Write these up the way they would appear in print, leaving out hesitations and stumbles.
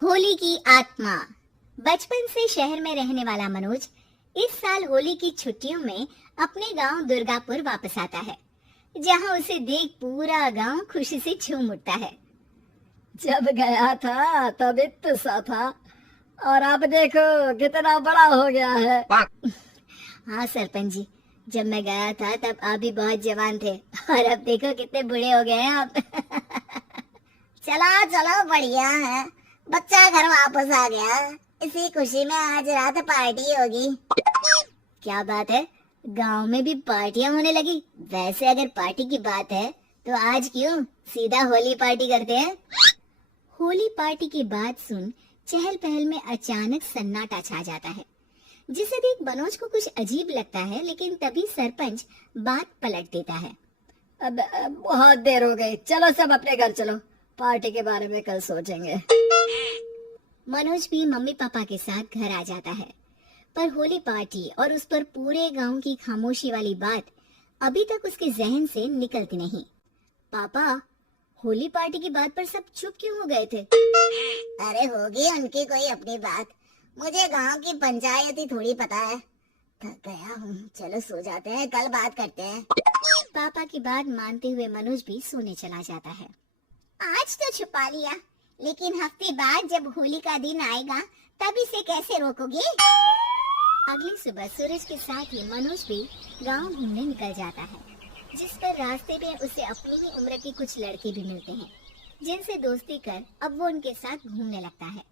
होली की आत्मा। बचपन से शहर में रहने वाला मनोज इस साल होली की छुट्टियों में अपने गांव दुर्गापुर वापस आता है, जहां उसे देख पूरा गांव खुशी से झूम उठता है। जब गया था तब इतना सा था और अब देखो कितना बड़ा हो गया है। हाँ सरपंच जी, जब मैं गया था तब आप भी बहुत जवान थे और अब देखो कितने बूढ़े हो गए हैं आप। चलो चलो बढ़िया है, बच्चा घर वापस आ गया। इसी खुशी में आज रात पार्टी होगी। क्या बात है, गांव में भी पार्टियां होने लगी। वैसे अगर पार्टी की बात है तो आज क्यों सीधा होली पार्टी करते हैं। होली पार्टी की बात सुन चहल पहल में अचानक सन्नाटा छा जाता है, जिसे देख मनोज को कुछ अजीब लगता है, लेकिन तभी सरपंच बात पलट देता है। अब बहुत देर हो गई, चलो सब अपने घर चलो, पार्टी के बारे में कल सोचेंगे। मनोज भी मम्मी पापा के साथ घर आ जाता है, पर होली पार्टी और उस पर पूरे गांव की खामोशी वाली बात अभी तक उसके जहन से निकलती नहीं। पापा, होली पार्टी की बात पर सब चुप क्यों हो गए थे? अरे होगी उनकी कोई अपनी बात, मुझे गांव की पंचायत ही थोड़ी पता है। थक गया हूँ, चलो सो जाते हैं, कल बात करते हैं। पापा की बात मानते हुए मनोज भी सोने चला जाता है। आज तो छुपा लिया, लेकिन हफ्ते बाद जब होली का दिन आएगा तब इसे कैसे रोकोगे? अगली सुबह सूरज के साथ ही मनोज भी गांव घूमने निकल जाता है, जिस पर रास्ते में उसे अपनी ही उम्र के कुछ लड़के भी मिलते हैं, जिनसे दोस्ती कर अब वो उनके साथ घूमने लगता है।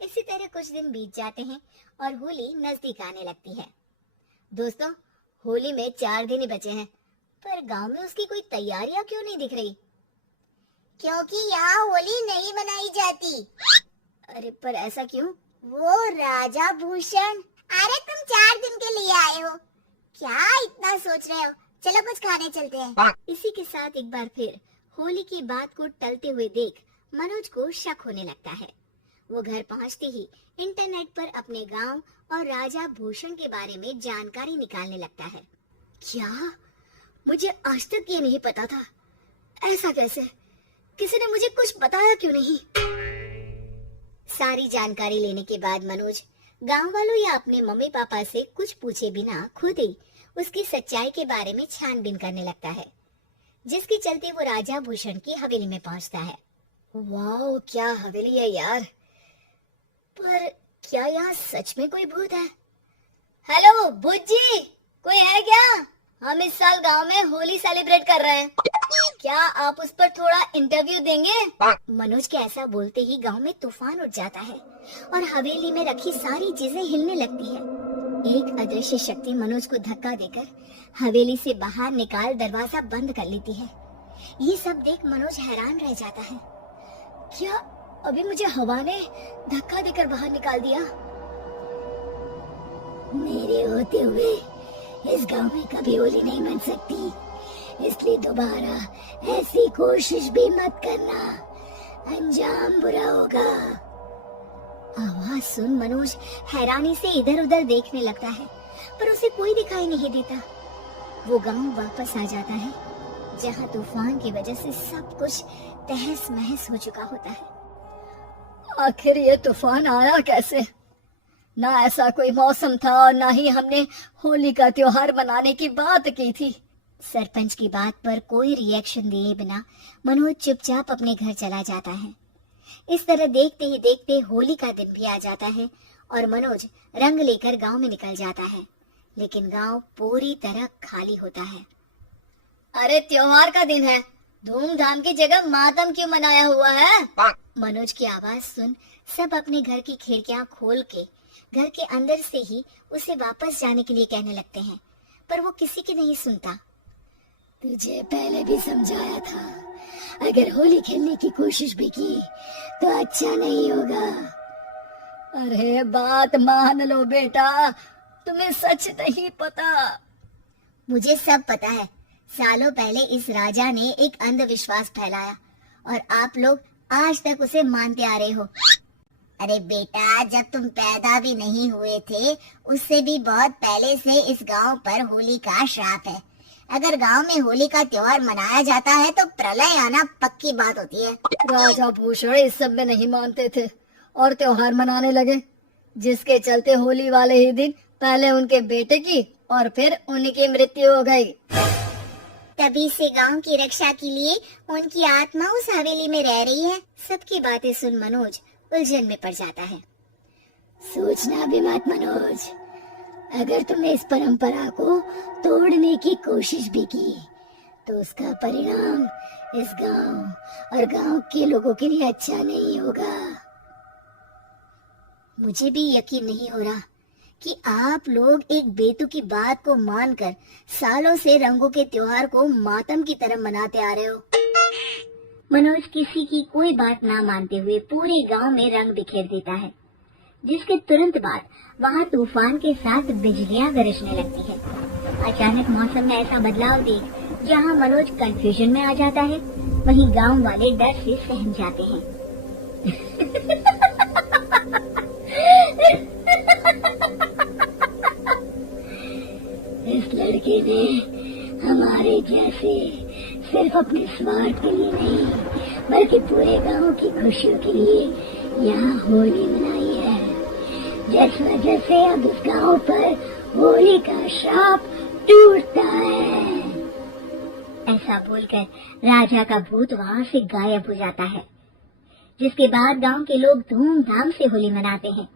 इसी तरह कुछ दिन बीत जाते हैं और होली नजदीक आने लगती है। दोस्तों, होली में 4 दिन ही बचे हैं, पर गांव में उसकी कोई तैयारियां क्यों नहीं दिख रही? क्योंकि यहाँ होली नहीं मनाई जाती। अरे पर ऐसा क्यों? वो राजा भूषण। अरे तुम 4 दिन के लिए आए हो, क्या इतना सोच रहे हो? चलो कुछ खाने चलते हैं। इसी के साथ एक बार फिर होली की बात को टलते हुए देख मनोज को शक होने लगता है। वो घर पहुंचते ही इंटरनेट पर अपने गांव और राजा भूषण के बारे में जानकारी निकालने लगता है। क्या? मुझे आज तक ये नहीं पता था। ऐसा कैसे? किसी ने मुझे कुछ बताया क्यों नहीं? सारी जानकारी लेने के बाद मनोज गांव वालों या अपने मम्मी पापा से कुछ पूछे बिना खुद ही उसकी सच्चाई के बारे में छानबीन करने लगता है, जिसके चलते वो राजा भूषण की हवेली में पहुंचता है। वाह, क्या हवेली है यार! पर क्या यहाँ सच में कोई भूत है? हेलो भूत जी, कोई है क्या? हम इस साल गांव में होली सेलिब्रेट कर रहे हैं, क्या आप उस पर थोड़ा इंटरव्यू देंगे? मनोज के ऐसा बोलते ही गांव में तूफान उठ जाता है और हवेली में रखी सारी चीजें हिलने लगती है। एक अदृश्य शक्ति मनोज को धक्का देकर हवेली से बाहर निकाल दरवाजा बंद कर लेती है। ये सब देख मनोज हैरान रह जाता है। क्या अभी मुझे हवा ने धक्का देकर बाहर निकाल दिया? मेरे होते हुए इस गांव में कभी होली नहीं मन सकती, इसलिए दोबारा ऐसी कोशिश भी मत करना, अंजाम बुरा होगा। आवाज सुन मनोज हैरानी से इधर उधर देखने लगता है, पर उसे कोई दिखाई नहीं देता। वो गांव वापस आ जाता है, जहां तूफान की वजह से सब कुछ तहस महस हो चुका होता है। आखिर ये तूफान आया कैसे? ना ऐसा कोई मौसम था और ना ही हमने होली का त्योहार मनाने की बात की थी। सरपंच की बात पर कोई रिएक्शन दिए बिना मनोज चुपचाप अपने घर चला जाता है। इस तरह देखते ही देखते होली का दिन भी आ जाता है और मनोज रंग लेकर गांव में निकल जाता है, लेकिन गांव पूरी तरह खाली होता है। अरे त्योहार का दिन है, धूमधाम की जगह मातम क्यों मनाया हुआ है? मनोज की आवाज सुन सब अपने घर की खिड़कियां खोल के घर के अंदर से ही उसे वापस जाने के लिए कहने लगते हैं, पर वो किसी की नहीं सुनता। तुझे पहले भी समझाया था, अगर होली खेलने की कोशिश भी की तो अच्छा नहीं होगा। अरे बात मान लो बेटा, तुम्हें सच नहीं पता। मुझे सब पता है। सालों पहले इस राजा ने एक अंधविश्वास फैलाया और आप लोग आज तक उसे मानते आ रहे हो। अरे बेटा, जब तुम पैदा भी नहीं हुए थे उससे भी बहुत पहले से इस गांव पर होली का श्राप है। अगर गांव में होली का त्योहार मनाया जाता है तो प्रलय आना पक्की बात होती है। राजा भूषण इस सब में नहीं मानते थे और त्योहार मनाने लगे, जिसके चलते होली वाले ही दिन पहले उनके बेटे की और फिर उनकी मृत्यु हो गई। तभी से गांव की रक्षा के लिए उनकी आत्मा उस हवेली में रह रही है। सबकी बातें सुन मनोज उलझन में पड़ जाता है। सोचना भी मत मनोज, अगर तुमने इस परंपरा को तोड़ने की कोशिश भी की तो उसका परिणाम इस गांव और गांव के लोगों के लिए अच्छा नहीं होगा। मुझे भी यकीन नहीं हो रहा कि आप लोग एक बेतुकी बात को मानकर सालों से रंगों के त्योहार को मातम की तरह मनाते आ रहे हो। मनोज किसी की कोई बात ना मानते हुए पूरे गांव में रंग बिखेर देता है, जिसके तुरंत बाद वहां तूफान के साथ बिजलियां गरजने लगती है। अचानक मौसम में ऐसा बदलाव देख जहां मनोज कंफ्यूजन में आ जाता है, वहीं गांव वाले डर से सहम जाते हैं। इस लड़के ने हमारे जैसे सिर्फ अपने स्वार्थ के लिए नहीं बल्कि पूरे गांव की खुशियों के लिए यहाँ होली मनाई है, जिस वजह से अब इस गांव पर होली का श्राप टूटता है। ऐसा बोलकर राजा का भूत वहां से गायब हो जाता है, जिसके बाद गांव के लोग धूमधाम से होली मनाते हैं।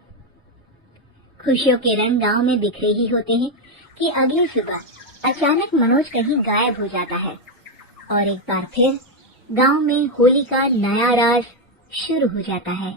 खुशियों के रंग गांव में बिखरे ही होते हैं कि अगली सुबह अचानक मनोज कहीं गायब हो जाता है और एक बार फिर गांव में होली का नया राज शुरू हो जाता है।